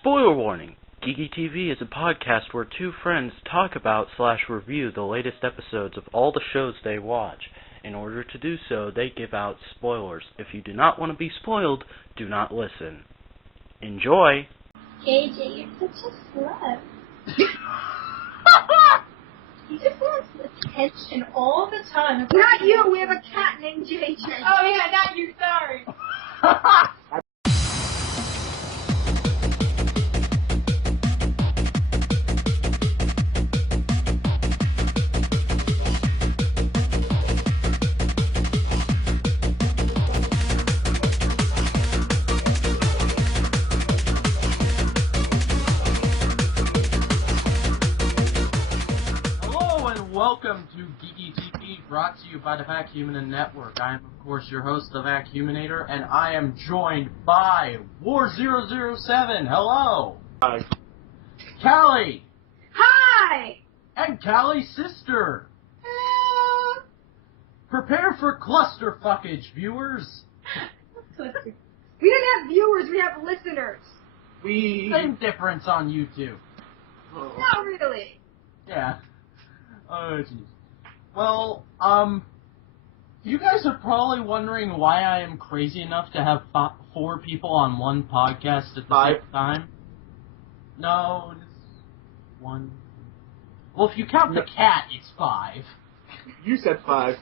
Spoiler warning! Geeky TV is a podcast where two friends talk about/review the latest episodes of all the shows they watch. In order to do so, they give out spoilers. If you do not want to be spoiled, do not listen. Enjoy! JJ, you're such a slut. He just wants attention all the time. Not you, we have a cat named JJ. Oh yeah, not you, sorry. Welcome to Geeky TV, brought to you by the Vac Network. I am, of course, your host, the Vac, and I am joined by War007. Hello. Hi. Callie. Hi! And Callie's sister. Hello! Prepare for cluster fuckege, viewers. We don't have viewers, we have listeners. Same difference on YouTube. Not really. Yeah. Oh, jeez. Well, you guys are probably wondering why I am crazy enough to have 4 people on one podcast at the same time. No, it's 1. Well, if you count the cat, it's 5. You said 5.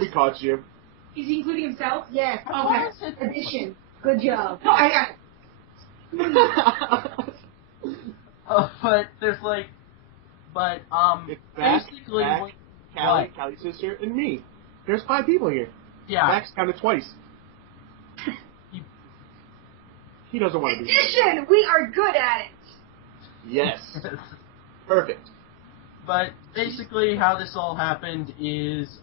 We caught you. Is he including himself? Yes. Okay. Addition. Good job. No, I got it. But there's like... But, it's Vac, basically... Callie's sister, and me. There's 5 people here. Yeah. Vac's counted twice. He doesn't want to be here. Addition! We are good at it. Yes. Perfect. But basically how this all happened is,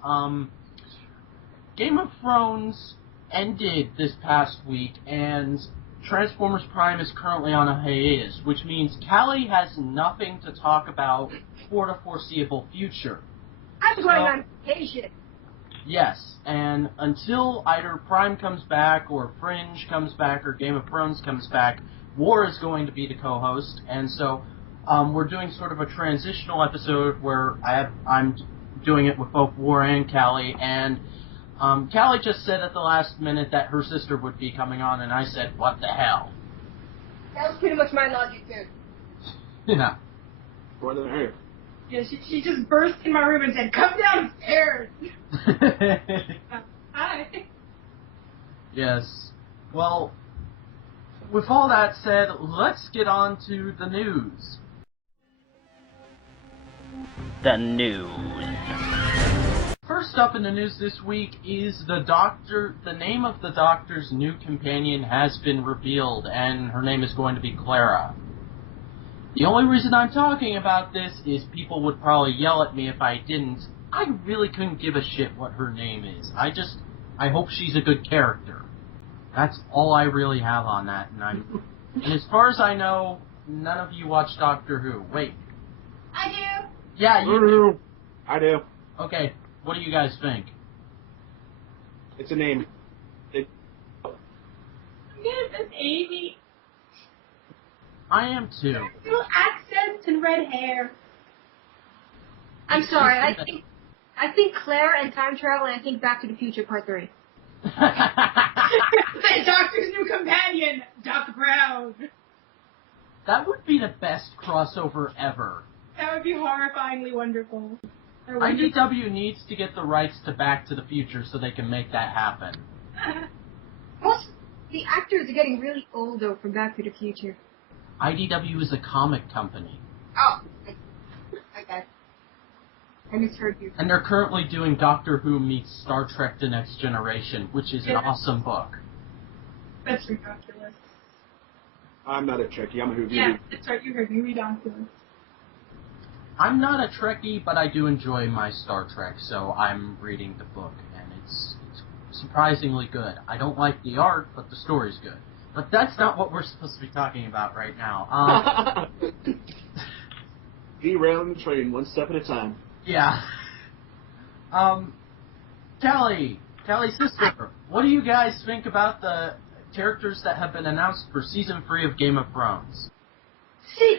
Game of Thrones ended this past week, and Transformers Prime is currently on a hiatus, which means Callie has nothing to talk about for the foreseeable future. I'm going on vacation. Yes, and until either Prime comes back, or Fringe comes back, or Game of Thrones comes back, War is going to be the co-host, and so we're doing sort of a transitional episode where I'm doing it with both War and Callie, and Callie just said at the last minute that her sister would be coming on, and I said, what the hell? That was pretty much my logic, too. Yeah. More than her. Yeah, she just burst in my room and said, "Come downstairs." Hi. Yes. Well, with all that said, let's get on to the news. The news. First up in the news this week is the name of the Doctor's new companion has been revealed, and her name is going to be Clara. The only reason I'm talking about this is people would probably yell at me if I didn't. I really couldn't give a shit what her name is. I hope she's a good character. That's all I really have on that, and as far as I know, none of you watch Doctor Who. Wait. I do. Yeah, you do. I do. Okay. What do you guys think? It's a name. I'm gonna miss Amy. I am too. Little accents and red hair. I'm sorry, I think Claire and time travel, and I think Back to the Future Part 3. The Doctor's new companion, Doc Brown. That would be the best crossover ever. That would be horrifyingly wonderful. IDW needs to get the rights to Back to the Future so they can make that happen. Most the actors are getting really old, though, from Back to the Future. IDW is a comic company. Oh, okay. I misheard you. And they're currently doing Doctor Who meets Star Trek The Next Generation, which is an awesome book. That's ridiculous. I'm not a Trekkie. I'm a Who. Yeah, that's right. You heard me. Ridiculous. I'm not a Trekkie, but I do enjoy my Star Trek, so I'm reading the book, and it's surprisingly good. I don't like the art, but the story's good. But that's not what we're supposed to be talking about right now. Derailing the train one step at a time. Yeah. Callie's sister, what do you guys think about the characters that have been announced for Season 3 of Game of Thrones? See,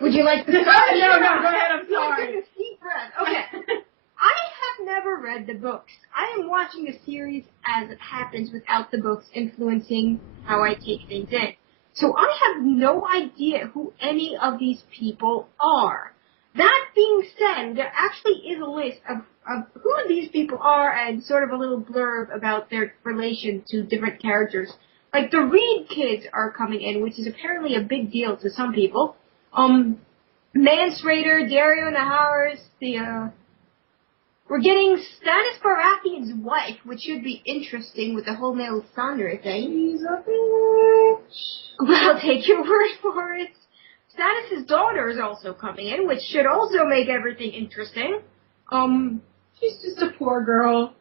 would you like to start? No, go ahead, I'm sorry. Deep breath. Okay. I have never read the books. I am watching the series as it happens without the books influencing how I take things in. So I have no idea who any of these people are. That being said, there actually is a list of who these people are and sort of a little blurb about their relation to different characters. Like the Reed kids are coming in, which is apparently a big deal to some people. Mance Raider, Dario Naharis, we're getting Stannis Baratheon's wife, which should be interesting with the whole Melisandre thing. She's a bitch. Well, take your word for it. Stannis' daughter is also coming in, which should also make everything interesting. She's just a poor girl.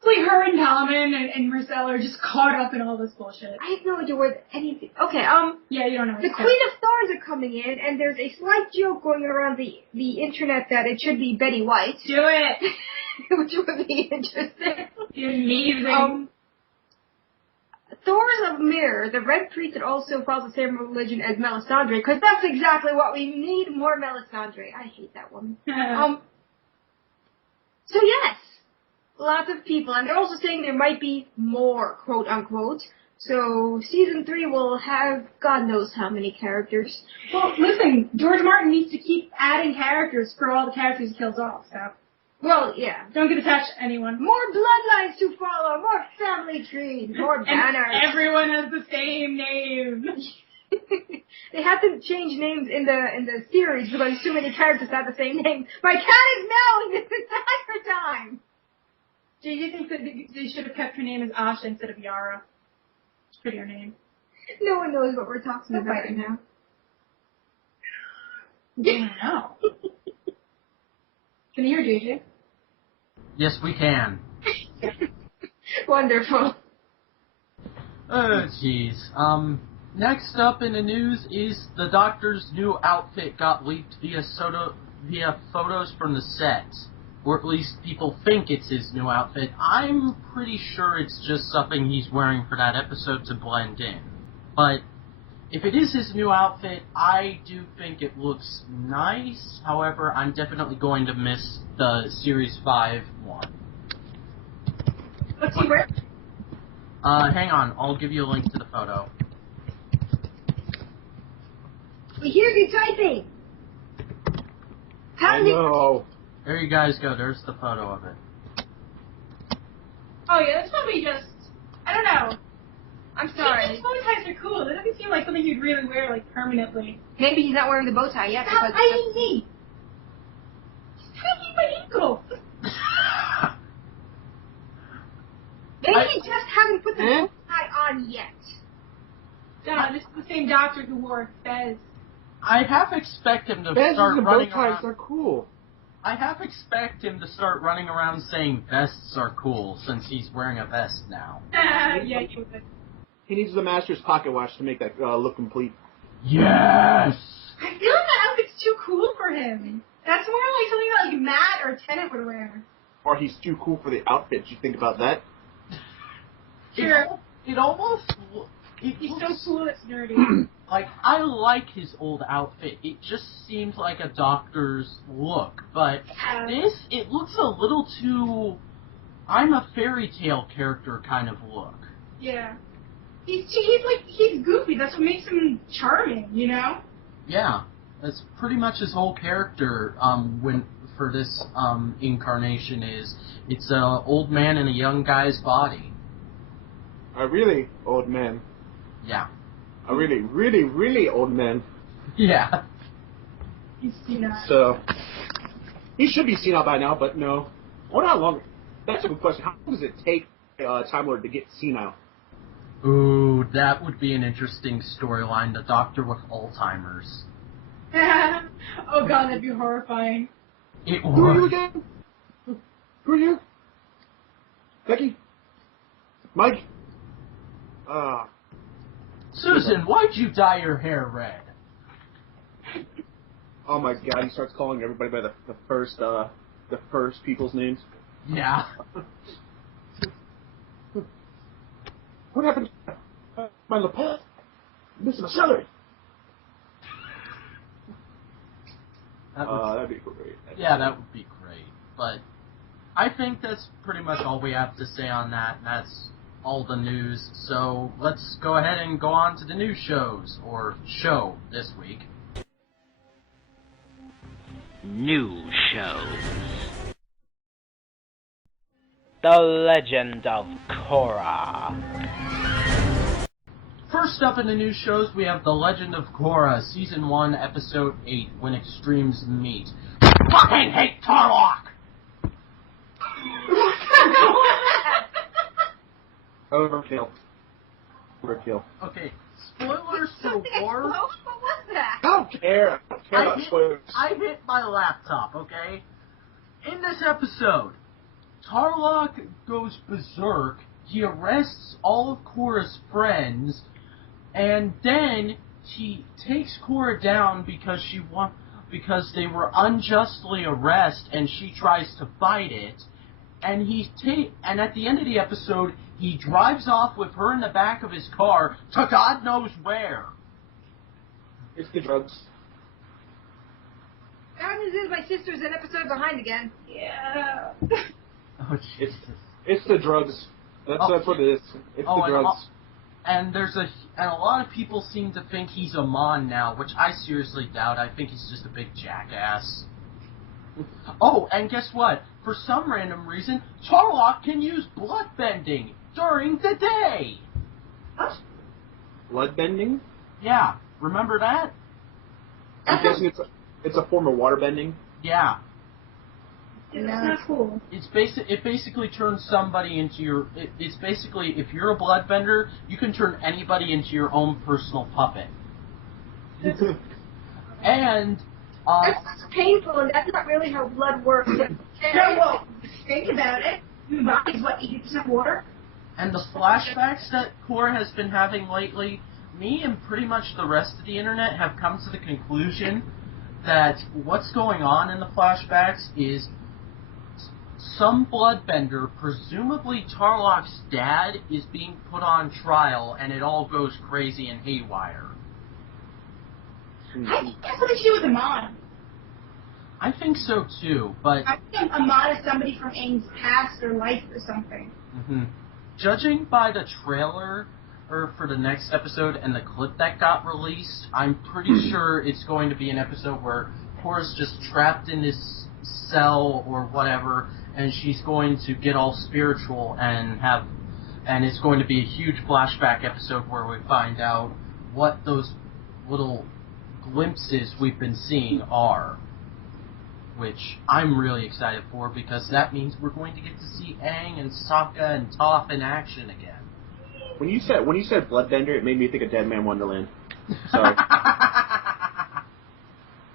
It's like her and Talman and Marcel are just caught up in all this bullshit. I have no idea where anything. Okay, Yeah, you don't know. the Queen of Thorns are coming in, and there's a slight joke going around the internet that it should be Betty White. Do it. Which would be interesting. Amazing. Thor's of Mirror, the Red Priest that also follows the same religion as Melisandre, because that's exactly what we need, more Melisandre. I hate that woman. So yes, lots of people, and they're also saying there might be more, quote unquote. So season 3 will have God knows how many characters. Well, listen, George Martin needs to keep adding characters for all the characters he kills off, so. Well, yeah. Don't get attached to anyone. More bloodlines to follow, more family trees, more banners. And everyone has the same name. They have to change names in the series because too many characters have the same name. My cat is meowing this entire time. Do you think that they should have kept her name as Asha instead of Yara? It's a prettier name. No one knows what we're talking about right now. I know. Can you hear JJ? Yes, we can. Wonderful. Oh, jeez. Next up in the news is the Doctor's new outfit got leaked via photos from the set. Or at least people think it's his new outfit. I'm pretty sure it's just something he's wearing for that episode to blend in. But if it is his new outfit, I do think it looks nice. However, I'm definitely going to miss the Series 5 one. What's he wearing? Hang on, I'll give you a link to the photo. We hear you typing. I know. There you guys go, there's the photo of it. Oh yeah, that's probably just, I don't know. I'm sorry. These bow ties are cool. It doesn't seem like something you'd really wear, like, permanently. Maybe he's not wearing the bow tie yet. Stop biting me! He's tightening my ankle! Maybe he just hasn't put the bow tie on yet. Duh, this is the same doctor who wore Fez. I half expect him to Vests start and bow running ties around. are cool. I half expect him to start running around saying vests are cool since he's wearing a vest now. Yeah, you would. He needs the Master's pocket watch to make that look complete. Yes! I feel like that outfit's too cool for him. That's more like something that like Matt or Tennant would wear. Or he's too cool for the outfit. Did you think about that? Sure. It almost... He's so cool, it's nerdy. Like, I like his old outfit. It just seems like a doctor's look. But this, it looks a little too... I'm a fairy tale character kind of look. Yeah. He's goofy. That's what makes him charming, you know? Yeah. That's pretty much his whole character for this incarnation is. It's an old man in a young guy's body. A really old man. Yeah. A really, really, really old man. Yeah. He's senile. So, he should be senile by now, but no. I wonder how long... That's a good question. How long does it take Time Lord to get senile? Ooh, that would be an interesting storyline. The Doctor with Alzheimer's. Oh god, that'd be horrifying. It Who are you would. again? Who are you? Becky? Mike? Susan, why'd you dye your hair red? Oh my god, he starts calling everybody by the first people's names. Yeah. What happened to my lapel? Missing my celery. That'd be great. That would be great. But I think that's pretty much all we have to say on that. That's all the news. So let's go ahead and go on to the new shows, or show this week. New shows. The Legend of Korra. First up in the new shows, we have The Legend of Korra, Season 1, Episode 8, When Extremes Meet. Fucking hate Tarlock! Overkill. Okay, spoilers for War. What was that? I don't care. I don't care about spoilers. I hit my laptop, okay? In this episode, Tarlock goes berserk, he arrests all of Korra's friends, and then he takes Korra down because they were unjustly arrested, and she tries to fight it. And and at the end of the episode, he drives off with her in the back of his car to God knows where. It's the drugs. Bad news is my sister's an episode behind again. Yeah. Oh, Jesus. It's the drugs. That's what it is. It's the drugs. And a lot of people seem to think he's a Mon now, which I seriously doubt. I think he's just a big jackass. Oh, and guess what? For some random reason, Tarlock can use bloodbending during the day. What? Bloodbending? Yeah, remember that? I'm guessing it's a form of waterbending. Yeah. That's not cool. It basically turns somebody into your. It's basically, if you're a bloodbender, you can turn anybody into your own personal puppet. And That's painful, and that's not really how blood works. Yeah, well, think about it. Your body's what, 80% water? And the flashbacks that Korra has been having lately, me and pretty much the rest of the internet have come to the conclusion that what's going on in the flashbacks is some bloodbender, presumably Tarlock's dad, is being put on trial, and it all goes crazy and haywire. I think that's what she was a Mon. I think so too, but I think a Mon is somebody from Aang's past or life or something. Judging by the trailer for the next episode and the clip that got released, I'm pretty sure it's going to be an episode where Korra's just trapped in this cell or whatever, and she's going to get all spiritual and it's going to be a huge flashback episode where we find out what those little glimpses we've been seeing are, which I'm really excited for, because that means we're going to get to see Aang and Sokka and Toph in action again. When you said bloodbender, it made me think of Dead Man Wonderland. Sorry.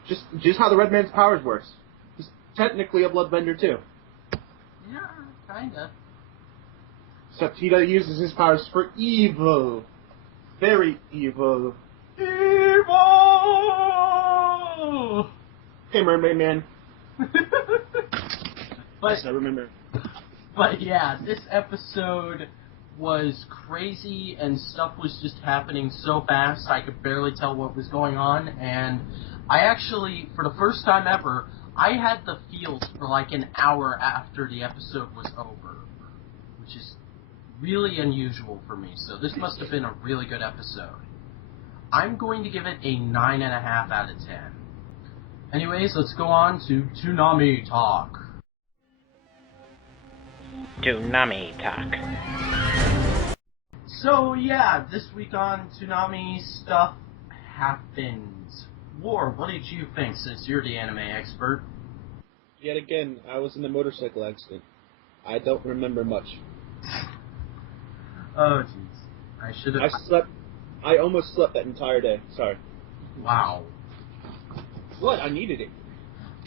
just how the Red Man's powers works. He's technically a bloodbender too. Yeah, kinda. Except he uses his powers for evil. Very evil. Evil! Hey, Mermaid Man. But I remember. But yeah, this episode was crazy and stuff was just happening so fast I could barely tell what was going on, and I actually, for the first time ever, I had the feels for like an hour after the episode was over, which is really unusual for me, so this must have been a really good episode. I'm going to give it a 9.5 out of 10. Anyways, let's go on to Toonami Talk. Toonami Talk. So yeah, this week on Toonami, stuff happens. War, what did you think, since you're the anime expert? Yet again, I was in a motorcycle accident. I don't remember much. Oh jeez, I should have. I almost slept that entire day. Sorry. Wow. What? I needed it.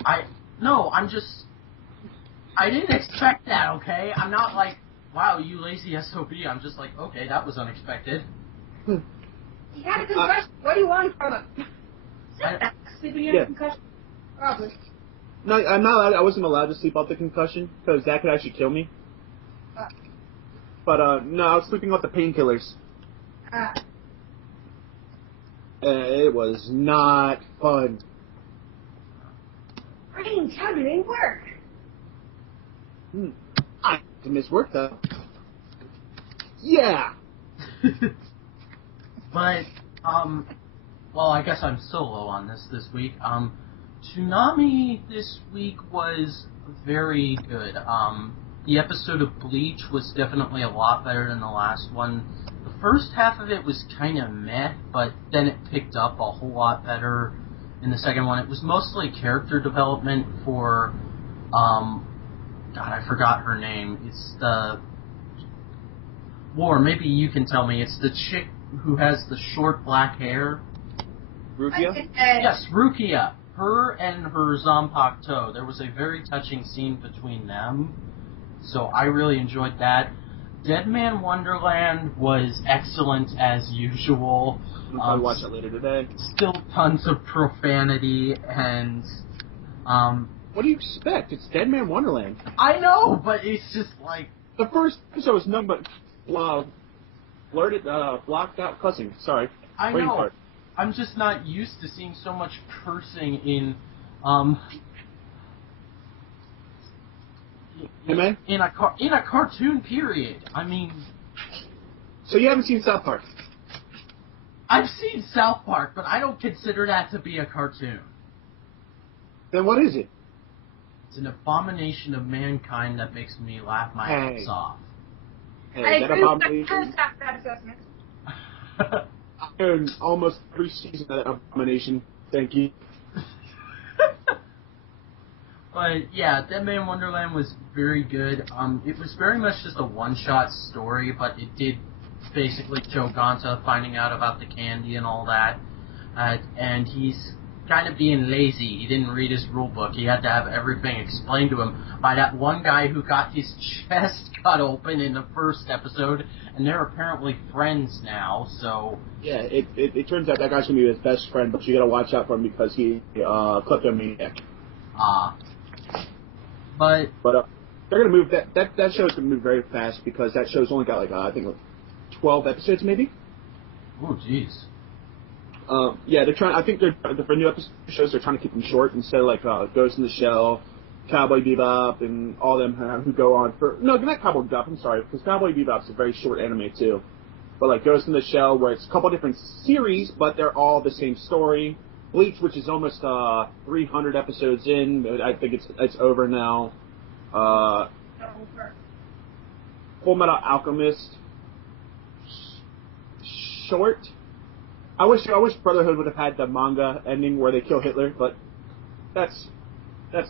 I didn't expect that, okay? I'm not like, wow, you lazy SOB. I'm just like, okay, that was unexpected. You had a concussion. What do you want from him? Sleeping in a concussion? Probably. No, I'm not allowed. I wasn't allowed to sleep off the concussion because that could actually kill me. But no, I was sleeping off the painkillers. It was not fun. Brains, how do they work? I have to miss work, though. Yeah! But, well, I guess I'm solo on this week. Toonami this week was very good. The episode of Bleach was definitely a lot better than the last one. The first half of it was kind of meh, but then it picked up a whole lot better in the second one. It was mostly character development for, God, I forgot her name. It's the... War, maybe you can tell me. It's the chick who has the short black hair. Rukia? Yes, Rukia. Her and her Zanpakuto. There was a very touching scene between them. So I really enjoyed that. Dead Man Wonderland was excellent as usual. I'll watch that later today. Still tons of profanity and... What do you expect? It's Dead Man Wonderland. I know, but it's just like... The first episode was nothing but blurted, blocked out cussing. Sorry. I Brain know. fart. I'm just not used to seeing so much cursing in Hey, man? in a cartoon period. I mean, So you haven't seen South Park? I've seen South Park, but I don't consider that to be a cartoon. Then what is it? It's an abomination of mankind that makes me laugh my ass off. Hey, I that agree with abomination. that assessment. I own almost every season of that abomination. Thank you. But yeah, Dead Man Wonderland was very good. It was very much just a one-shot story, but it did basically show Gonta finding out about the candy and all that. And he's kind of being lazy. He didn't read his rule book. He had to have everything explained to him by that one guy who got his chest cut open in the first episode, and they're apparently friends now, so... Yeah, it turns out that guy's going to be his best friend, but you got to watch out for him because he clipped a maniac. But they're going to move, that show's going to move very fast because that show's only got I think 12 episodes maybe? oh, jeez. Yeah, they're trying. I think for new episodes, they're trying to keep them short instead of Ghost in the Shell, Cowboy Bebop, and all them who go on for not Cowboy Bebop. I'm sorry, because Cowboy Bebop's a very short anime too. But Ghost in the Shell, where it's a couple different series, but they're all the same story. Bleach, which is almost 300 episodes in, I think it's over now. Full Metal Alchemist, short. I wish Brotherhood would have had the manga ending where they kill Hitler, but that's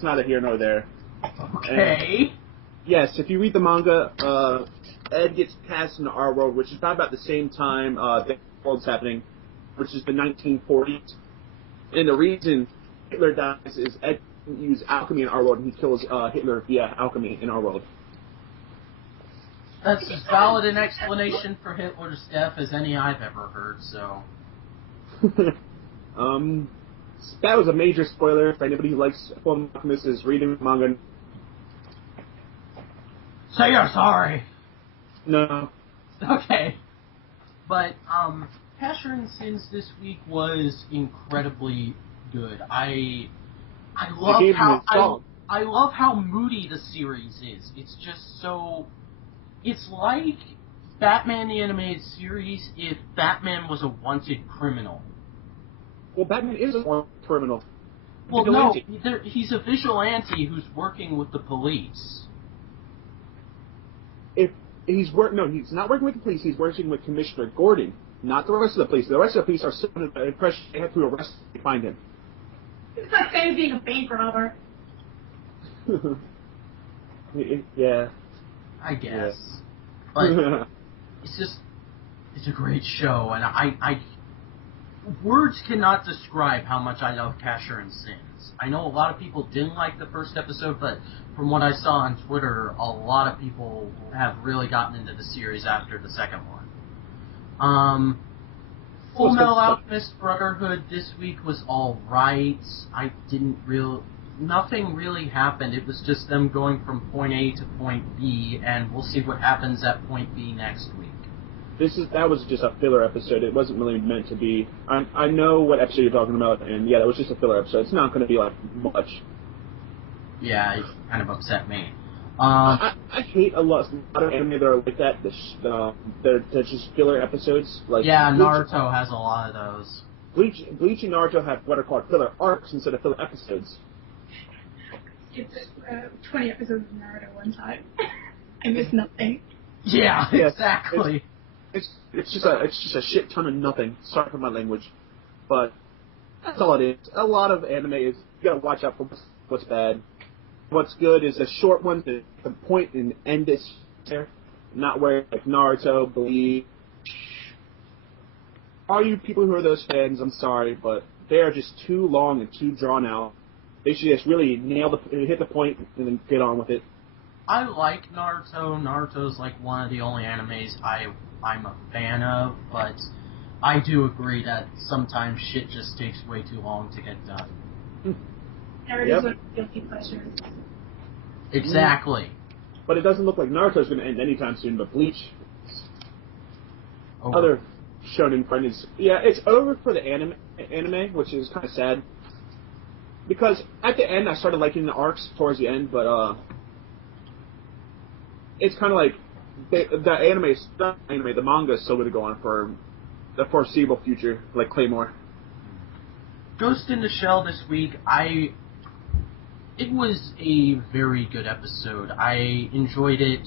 neither here nor there. Okay. Yes, if you read the manga, Ed gets cast into our world, which is about the same time the world's happening, which is the 1940s. And the reason Hitler dies is Ed uses alchemy in our world, and he kills Hitler via alchemy in our world. That's as valid an explanation for Hitler's death as any I've ever heard, so... That was a major spoiler for anybody who likes Full Alchemist is reading manga. Say you're sorry. No. Okay. But, Passion and Sins this week was incredibly good. I love how moody the series is. It's just so... It's like Batman the Animated Series if Batman was a wanted criminal. Well, Batman is a wanted criminal. Well, no, he's a vigilante who's working with the police. If he's he's not working with the police. He's working with Commissioner Gordon, not the rest of the police. The rest of the police are still under the impression they have to arrest him to find him. It's like saying being a bank robber. Yeah. I guess. Yeah. But it's a great show, and I words cannot describe how much I love Casher and Sins. I know a lot of people didn't like the first episode, but from what I saw on Twitter, a lot of people have really gotten into the series after the second one. Full Metal Alchemist Brotherhood this week was alright. Nothing really happened. It was just them going from point A to point B, and we'll see what happens at point B next week. That was just a filler episode. It wasn't really meant to be. I know what episode you're talking about, and yeah, that was just a filler episode. It's not going to be much. Yeah, it kind of upset me. I hate a lot of anime that are like that. They're just filler episodes. Like yeah, Bleach, Naruto has a lot of those. Bleach and Naruto have what are called filler arcs instead of filler episodes. It's 20 episodes of Naruto one time. I missed nothing. Yeah, Yes, exactly. It's just a shit ton of nothing. Sorry for my language, but that's all it is. A lot of anime is you gotta watch out for what's bad. What's good is the short ones that the point and end is there, not where like Naruto, Bleach. All you people who are those fans, I'm sorry, but they are just too long and too drawn out. They should just really hit the point and then get on with it. I like Naruto. Naruto's like one of the only animes I'm a fan of, but I do agree that sometimes shit just takes way too long to get done. Naruto's one of the guilty pleasures. Exactly. But it doesn't look like Naruto's going to end anytime soon, but Bleach. Oh. Other shonen friend is... Yeah, it's over for the anime, which is kind of sad. Because at the end, I started liking the arcs towards the end, but it's kind of like the manga is still going to go on for the foreseeable future, like Claymore. Ghost in the Shell this week, it was a very good episode. I enjoyed it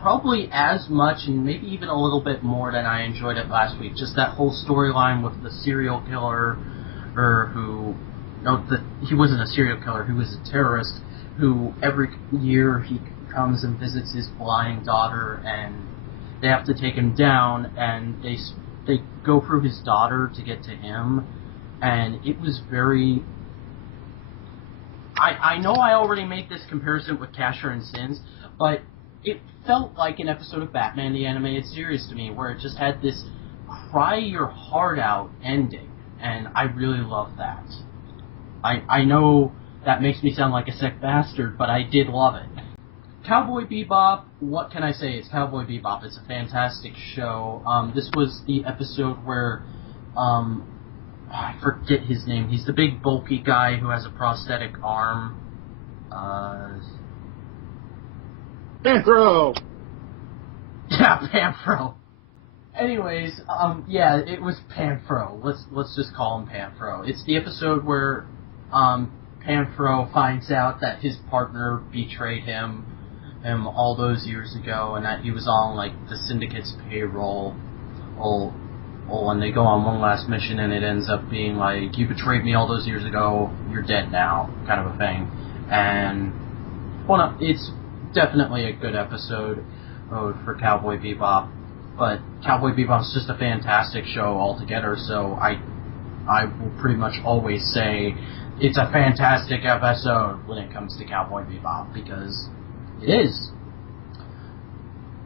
probably as much and maybe even a little bit more than I enjoyed it last week. Just that whole storyline with the serial killer, he wasn't a serial killer, he was a terrorist who every year he comes and visits his blind daughter and they have to take him down and they go through his daughter to get to him, and it was very... I know I already made this comparison with Casher and Sins, but it felt like an episode of Batman the Animated Series to me, where it just had this cry your heart out ending, and I really love that. I know that makes me sound like a sick bastard, but I did love it. Cowboy Bebop, what can I say? It's Cowboy Bebop. It's a fantastic show. This was the episode where, I forget his name. He's the big bulky guy who has a prosthetic arm. Panthro! Yeah, Panthro. Anyways, yeah, it was Panthro. Let's just call him Panthro. It's the episode where, Panthro finds out that his partner betrayed him all those years ago, and that he was on, like, the Syndicate's payroll. And they go on one last mission, and it ends up being like, you betrayed me all those years ago, you're dead now, kind of a thing. And, well, it's definitely a good episode for Cowboy Bebop, but Cowboy Bebop's just a fantastic show altogether, so I will pretty much always say it's a fantastic episode when it comes to Cowboy Bebop, because it is.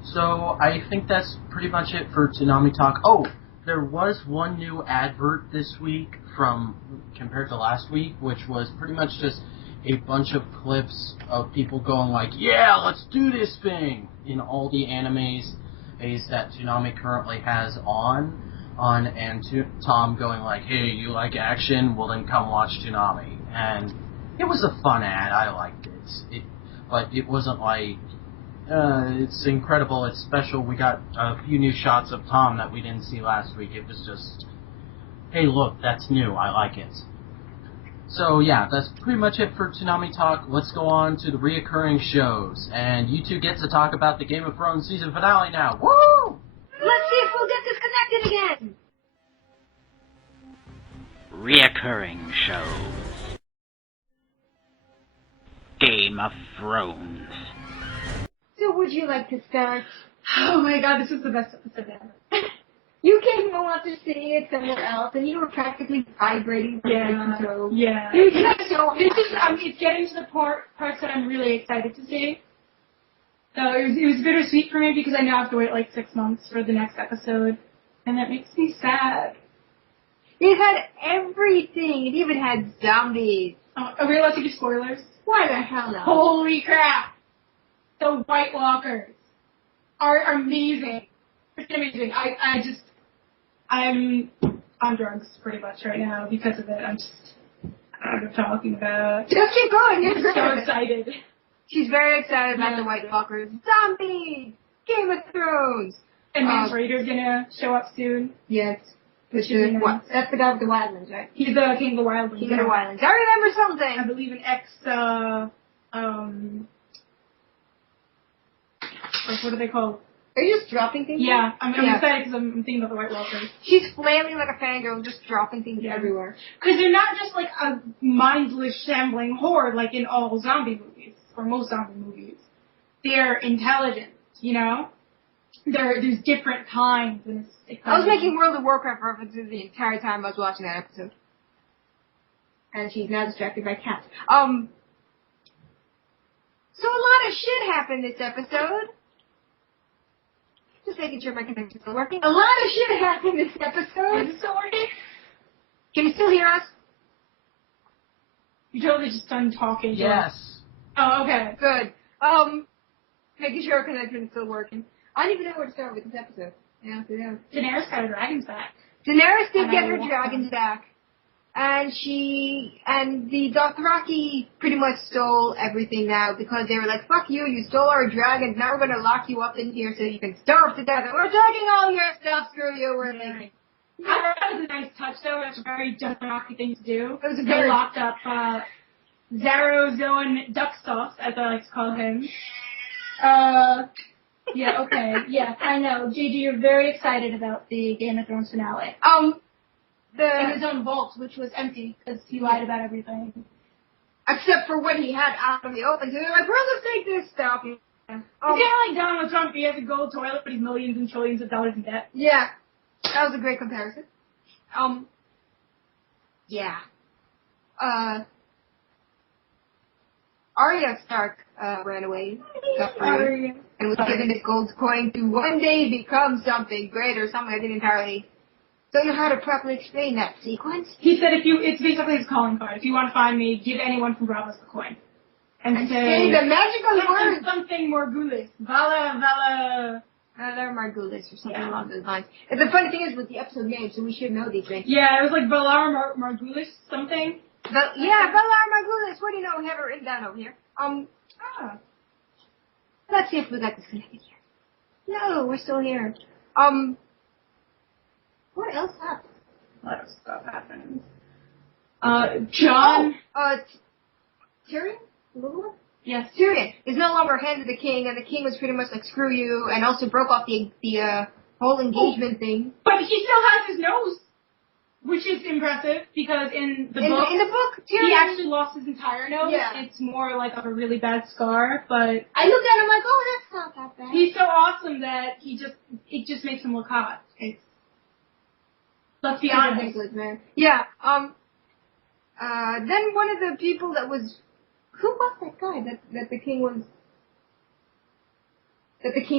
So I think that's pretty much it for Toonami Talk. Oh, there was one new advert this week compared to last week, which was pretty much just a bunch of clips of people going like, yeah, let's do this thing, in all the animes that Toonami currently has on, and Tom going like, hey, you like action? Well, then come watch Toonami. And it was a fun ad. I liked it. But it wasn't like, it's incredible, it's special, we got a few new shots of Tom that we didn't see last week. It was just, hey, look, that's new, I like it. So yeah, that's pretty much it for Toonami Talk. Let's go on to the reoccurring shows. And you two get to talk about the Game of Thrones season finale now. Woo! Let's see if we'll get disconnected again. Reoccurring shows. Game of Thrones. So would you like to start? Oh my god, this was the best episode ever. You came home after seeing it somewhere else, and you were practically vibrating from head to toe. Yeah. It's so it's getting to the parts that I'm really excited to see. So it was bittersweet for me because I now have to wait like 6 months for the next episode, and that makes me sad. It had everything. It even had zombies. Are we allowed to do spoilers? Why the hell not? Holy crap! The White Walkers are amazing. It's amazing. I'm on drugs pretty much right now because of it. what I'm talking about. Just keep going. I'm so excited. She's very excited about the White Walkers. Zombies! Game of Thrones! And Mance Rayder's gonna show up soon. Yes. Which is What? That's the guy with the wildlands, right? He's the King of the Wildlands. King of the Wildlands. I remember something! I believe what are they called? Are you just dropping things? Yeah, I'm excited because I'm thinking about the White Walkers. She's flailing like a fangirl, just dropping things everywhere. Because they're not just like a mindless shambling horde like in all zombie movies, or most zombie movies. They're intelligent, you know? There's different kinds, and it's exciting. I was making World of Warcraft references the entire time I was watching that episode. And she's now distracted by cats. So a lot of shit happened this episode. Just making sure my connection's still working. A lot of shit happened this episode. Is it still working? Can you still hear us? You totally just done talking. Yes. Oh, okay. Good. Making sure our connection's still working. I don't even know where to start with this episode. Yeah, Daenerys got her dragons back. Daenerys did get her dragons back. And the Dothraki pretty much stole everything now because they were like, fuck you, you stole our dragons, now we're gonna lock you up in here so you can starve to death, and we're taking all your stuff, screw you, we're leaving. I thought that was a nice touch though, that's a very Dothraki thing to do. It was a They very... locked up, Zarozoan Ducksauce, as I like to call him. Yeah, okay, yes, I know. JG, you're very excited about the Game of Thrones finale. In his own vault, which was empty, because he lied about everything. Except for when he had out in the open, so they're like, we'll just take this stuff. It's kind of like Donald Trump, he has a gold toilet, but he's millions and trillions of dollars in debt. Yeah, that was a great comparison. Yeah. Arya Stark ran away, got free, and was given this gold coin to one day become something great or something I didn't entirely don't know how to properly explain that sequence. He said it's basically his calling card. If you want to find me, give anyone from Bravos the coin. And say the magical word. Something Morgulis. Vala. Valar Morgulis or something along those lines. And the funny thing is with the episode name, so we should know these things. Yeah, it was like Valar Morgulis something. Valar Morgulis. What do you know? We have it written down over here. Let's see if we got disconnected here. No, we're still here. What else happened? A lot of stuff happened. Jon. Tyrion? Yes. Tyrion is no longer hand of the king, and the king was pretty much like, screw you, and also broke off the whole engagement thing. But he still has his nose, which is impressive, because in the book, Tyrion, he actually lost his entire nose. Yeah. It's more like of a really bad scar, but I looked at him like, oh, that's not that bad. he's so awesome that it just makes him look hot. Let's be honest. Man. Yeah, then one of the people that was, who was that guy that the king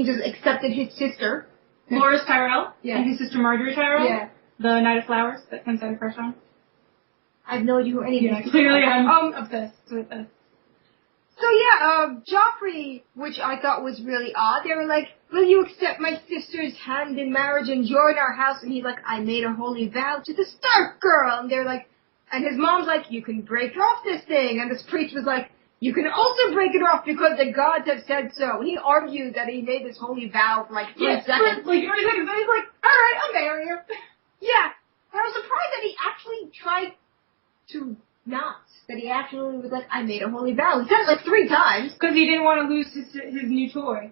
just accepted his sister? Loras Tyrell and his sister Marjorie Tyrell. Yeah. The Knight of Flowers that Prince had a crush on. I have no idea who any of these clearly I'm obsessed with this. So yeah, Joffrey, which I thought was really odd, they were like, will you accept my sister's hand in marriage and join our house? And he's like, I made a holy vow to the Stark girl. And they're like, and his mom's like, you can break off this thing. And this priest was like, you can also break it off because the gods have said so. And he argued that he made this holy vow for like 3 seconds. Like 3 seconds, and he's like, alright, I'll marry her. Yeah. And I was surprised that he actually tried to not. That he actually was like, I made a holy vow. He said it like 3 times. Because he didn't want to lose his new toy.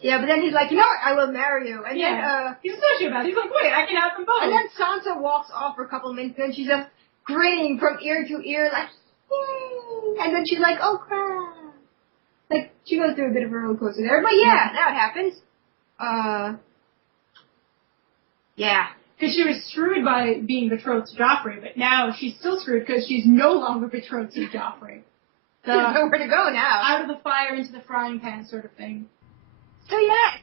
Yeah, but then he's like, you know what, I will marry you. And then, he's a sociopath. He's like, wait, I can have them both. And then Sansa walks off for a couple of minutes, and she's just grinning from ear to ear, like, yay! And then she's like, oh crap. Like, she goes through a bit of a roller coaster there. But yeah, now it happens. Yeah. Because she was screwed by being betrothed to Joffrey, but now she's still screwed because she's no longer betrothed to Joffrey. There's nowhere to go now. Out of the fire into the frying pan sort of thing. So yes.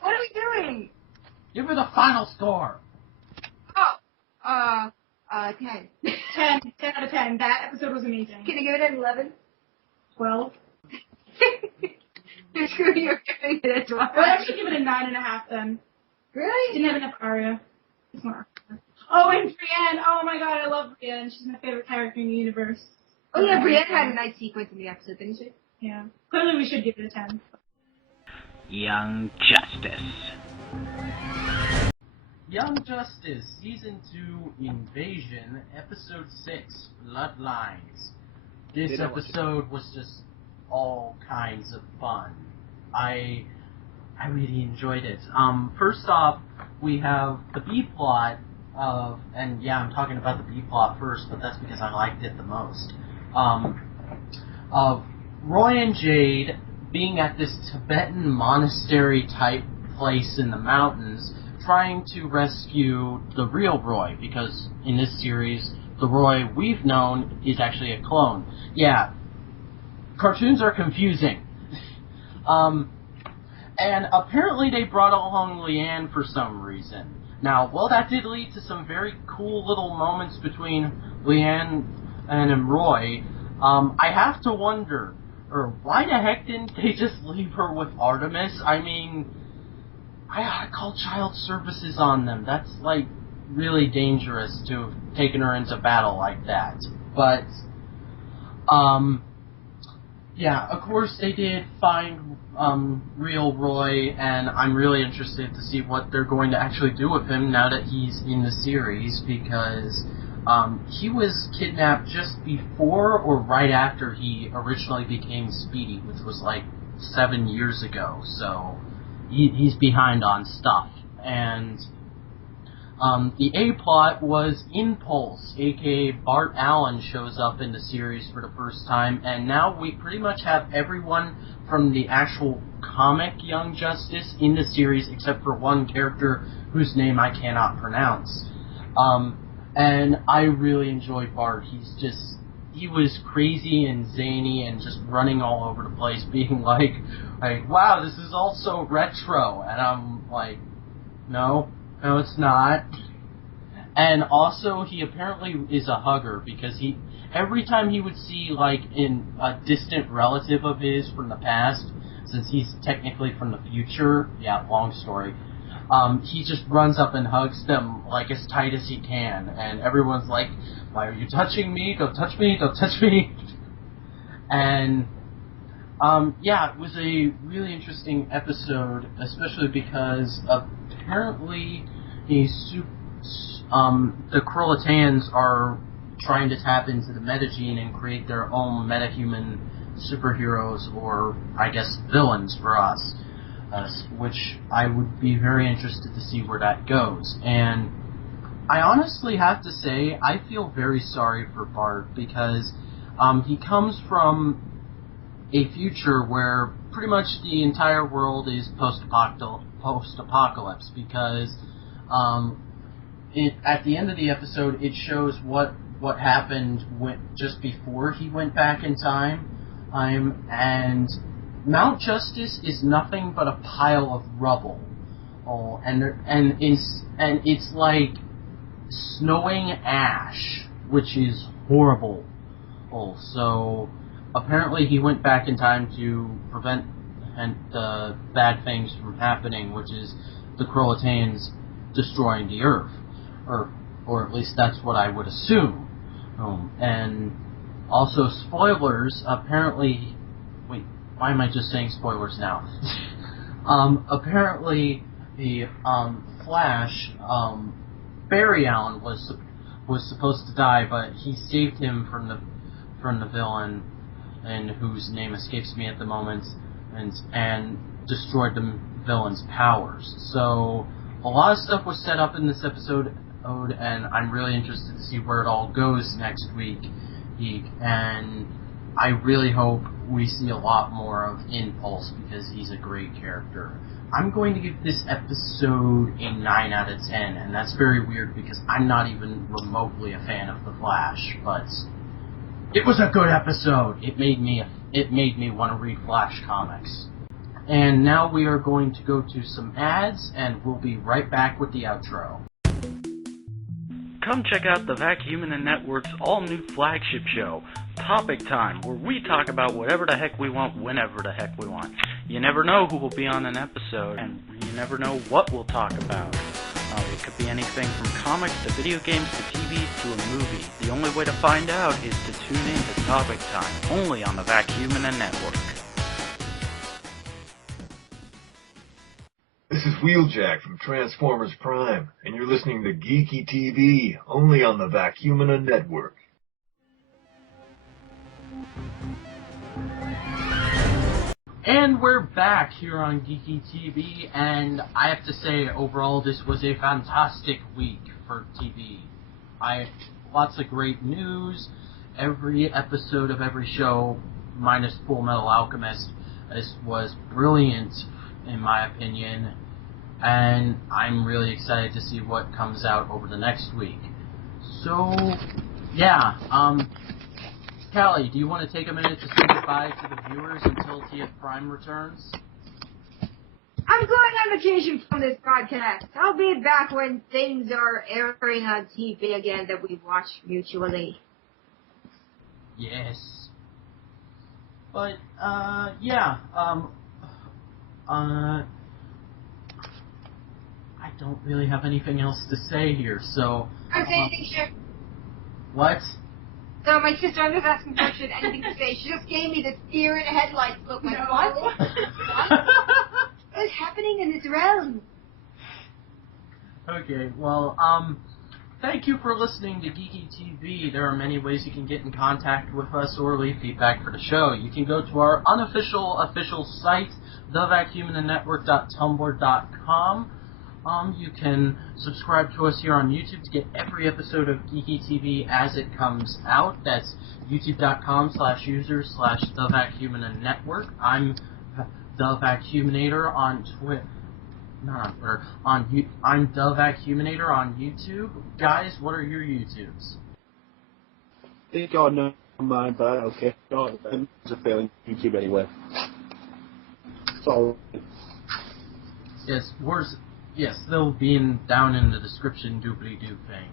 What are we doing? Give her the final score. 10. 10 out of 10. That episode was amazing. Can I give it an 11? 12. You're giving it a 12. I would actually give it a 9.5 then. Really? Didn't have enough Arya. It's more. Oh, and Brienne. Oh my god, I love Brienne. She's my favorite character in the universe. Oh yeah, Brienne had a nice sequence in the episode, didn't she? Yeah. Clearly we should give it a 10. Young Justice. Young Justice, Season 2, Invasion, Episode 6, Bloodlines. This episode was just all kinds of fun. I really enjoyed it. First off, we have the B-plot of, and yeah, I'm talking about the B-plot first, but that's because I liked it the most, of Roy and Jade being at this Tibetan monastery-type place in the mountains, trying to rescue the real Roy, because in this series, the Roy we've known is actually a clone. Yeah, cartoons are confusing. And apparently they brought along Leanne for some reason. Now, while that did lead to some very cool little moments between Leanne and Roy, I have to wonder, why the heck didn't they just leave her with Artemis? I mean, I gotta call child services on them. That's, like, really dangerous to have taken her into battle like that. But, yeah, of course they did find real Roy, and I'm really interested to see what they're going to actually do with him now that he's in the series, because he was kidnapped just before or right after he originally became Speedy, which was like 7 years ago, so he's behind on stuff. And the A-plot was Impulse, aka Bart Allen shows up in the series for the first time, and now we pretty much have everyone from the actual comic Young Justice in the series, except for one character whose name I cannot pronounce. And I really enjoyed Bart. He was crazy and zany and just running all over the place, being like, wow, this is all so retro. And I'm like, no, it's not. And also, he apparently is a hugger, because every time he would see, like, a distant relative of his from the past, since he's technically from the future, yeah, long story, he just runs up and hugs them, like, as tight as he can, and everyone's like, why are you touching me? Don't touch me, don't touch me. And, yeah, it was a really interesting episode, especially because apparently the Krollatans are trying to tap into the metagene and create their own metahuman superheroes, or I guess villains for us, which I would be very interested to see where that goes. And I honestly have to say, I feel very sorry for Bart, because he comes from a future where pretty much the entire world is post-apocalypse, because at the end of the episode, it shows what happened just before he went back in time, and Mount Justice is nothing but a pile of rubble. And it's like snowing ash, which is horrible. So apparently he went back in time to prevent the bad things from happening, which is the Krollatans destroying the Earth. Or at least that's what I would assume. And also, spoilers, apparently... Wait, why am I just saying spoilers now? Apparently, the Flash, Barry Allen was supposed to die, but he saved him from the villain, and whose name escapes me at the moment, and destroyed the villain's powers. So a lot of stuff was set up in this episode, and I'm really interested to see where it all goes next week. And I really hope we see a lot more of Impulse, because he's a great character. I'm going to give this episode a 9 out of 10, and that's very weird because I'm not even remotely a fan of The Flash, but it was a good episode. It made me want to read Flash comics. And now we are going to go to some ads, and we'll be right back with the outro. Come check out the Vac and Network's all-new flagship show, Topic Time, where we talk about whatever the heck we want, whenever the heck we want. You never know who will be on an episode, and you never know what we'll talk about. could be anything from comics to video games to TV to a movie. The only way to find out is to tune in to Topic Time, only on the Vacuum Network. This is Wheeljack from Transformers Prime, and you're listening to Geeky TV, only on the Vacuum Network. And we're back here on Geeky TV, and I have to say, overall, this was a fantastic week for TV. Lots of great news. Every episode of every show, minus Full Metal Alchemist, was brilliant, in my opinion, and I'm really excited to see what comes out over the next week. So, yeah, Callie, do you want to take a minute to say goodbye to the viewers until TF Prime returns? I'm going on vacation from this podcast. I'll be back when things are airing on TV again that we watch mutually. Yes. But, yeah, I don't really have anything else to say here, so... I'm saying shit. What? No, my sister, I'm just asking for shit, anything to say. She just gave me this deer in the headlights look like, what? What? What is happening in this realm? Okay, well, thank you for listening to Geeky TV. There are many ways you can get in contact with us or leave feedback for the show. You can go to our official site, thevacuumnetwork.tumblr.com. You can subscribe to us here on YouTube to get every episode of Geeky TV as it comes out. That's youtube.com/users/thevacuumnetwork. I'm The Vacuuminator on Twitter. Not on Twitter. I'm The Vacuuminator on YouTube. Guys, what are your YouTubes? I think y'all know mine, but I don't care. Y'all are failing YouTube anyway. So, Yes, they'll be down in the description, doobly-doo thing.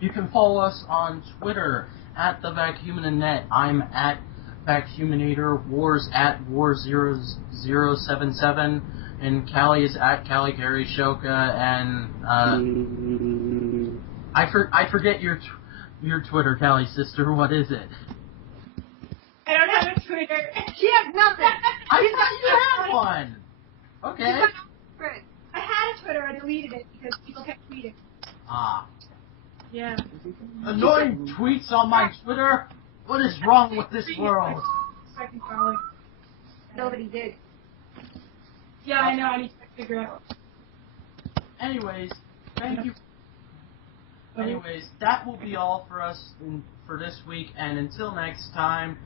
You can follow us on Twitter at The Vacuuminanet. I'm at Vacuuminator, Wars at War0077, and Callie is at Callie Gary Shoka, and I forget your Twitter, Callie sister. What is it? I don't have a Twitter. She has nothing. I thought you had one. Okay. I had a Twitter, I deleted it because people kept tweeting. Ah. Yeah. Annoying tweets on my Twitter? What is wrong with this world? I can follow. Nobody did. Yeah, I know, I need to figure out. Anyways, thank you. Anyways, that will be all for us for this week, and until next time,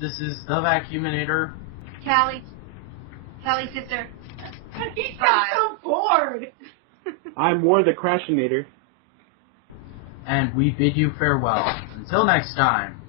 this is The Vacuuminator. Callie sister. He's so bored. I'm War the Crashinator. And we bid you farewell. Until next time.